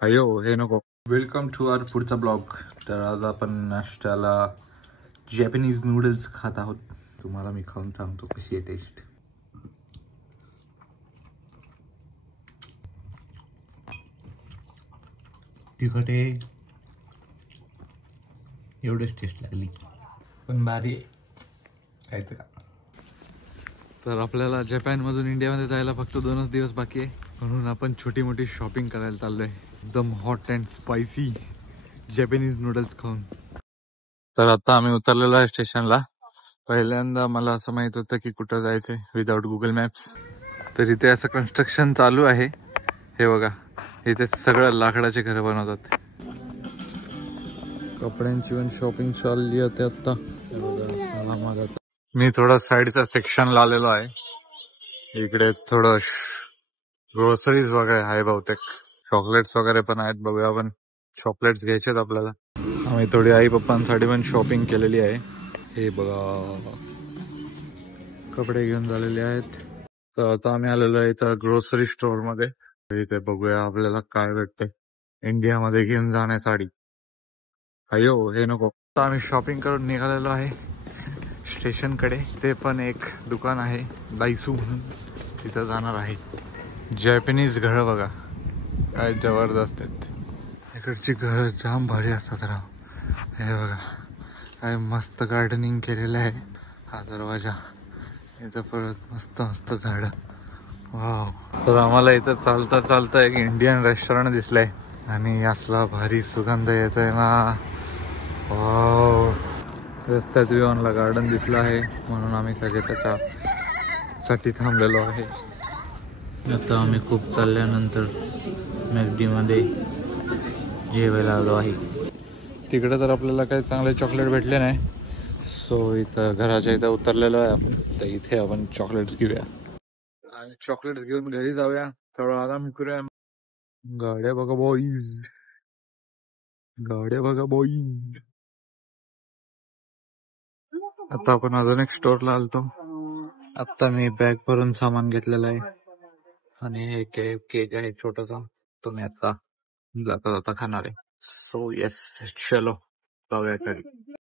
अयो हे नको. वेलकम टू आवर पुढचा ब्लॉग. तर आज आपण नाश्त्याला जॅपनीज नूडल्स खात आहोत. तुम्हाला मी खाऊन सांगतो कशी आहे टेस्ट. तिखट आहे, एवढीच टेस्ट लागली पण भारी आहे. खायचं का? तर आपल्याला जपानमधून इंडियामध्ये जायला फक्त 2च दिवस बाकी आहे, म्हणून आपण छोटी मोठी शॉपिंग करायला चाललोय. एकदम hot and spicy Japanese noodles खाऊन. तर आता आम्ही उतरलेलो आहे स्टेशनला. पहिल्यांदा मला असं माहित होतं की कुठं जायचंय विदाउट गुगल मॅप्स. तर इथे असं कन्स्ट्रक्शन चालू आहे. हे बघा, इथे सगळं लाकडाचे घरं बनवतात. कपड्यांची पण शॉपिंग चालली होती आता. हे बघा, मी थोडा साईडचा सेक्शनला आलेलो आहे. इकडे थोडं ग्रोसरीज वगैरे आहे बहुतेक. चॉकलेट्स वगैरे पण आहेत. बघूया आपण, चॉकलेट्स घ्यायचे आहेत आपल्याला. आम्ही थोडी आई पप्पांसाठी पण शॉपिंग केलेली आहे. हे बघा, कपडे घेऊन झालेले आहेत. तर आता आम्ही आलेलो आहे इथं ग्रोसरी स्टोअर मध्ये. इथे बघूया आपल्याला काय भेटते इंडियामध्ये घेऊन जाण्यासाठी. अयो हे नको. तर आम्ही शॉपिंग करून निघालेलो आहे स्टेशनकडे. ते पण एक दुकान आहे दाईसू म्हणून, तिथं जाणार आहे. जॅपनीज घरं बघा काय जबरदस्त आहेत. इकडची घरं जाम भारी असतात राव. हे बघा काय मस्त गार्डनिंग केलेलं आहे. हा दरवाजा, इथं परत मस्त मस्त झाडं. वाव. तर आम्हाला इथं चालता चालता एक इंडियन रेस्टॉरंट दिसलंय आणि असला भारी सुगंध येतोय ना. वाव. रस्त्यात विवानला गार्डन दिसलं आहे, म्हणून आम्ही सगळे त्याच्यासाठी थांबलेलो आहे. आता आम्ही खूप चालल्यानंतर मॅगडी मध्ये जेवायला आलो आहे. तिकडे तर आपल्याला काही चांगले चॉकलेट भेटले नाही, सो इथं घराच्या इथं उतरलेलो आहे आपण. तर इथे आपण चॉकलेट्स घेऊया आणि चॉकलेट्स घेऊन घरी जाऊया. थोडा आराम करूया. गाड्या बघा बॉईज, गाड्या बघा बॉईज. आता आपण अजून एक स्टोअरला आलतो. आता मी बॅग भरून सामान घेतलेलं आहे आणि हे केक आहे छोटासा, तो मी आता जाता जाता खाणार आहे. सो येस, चलो जाऊया घरी.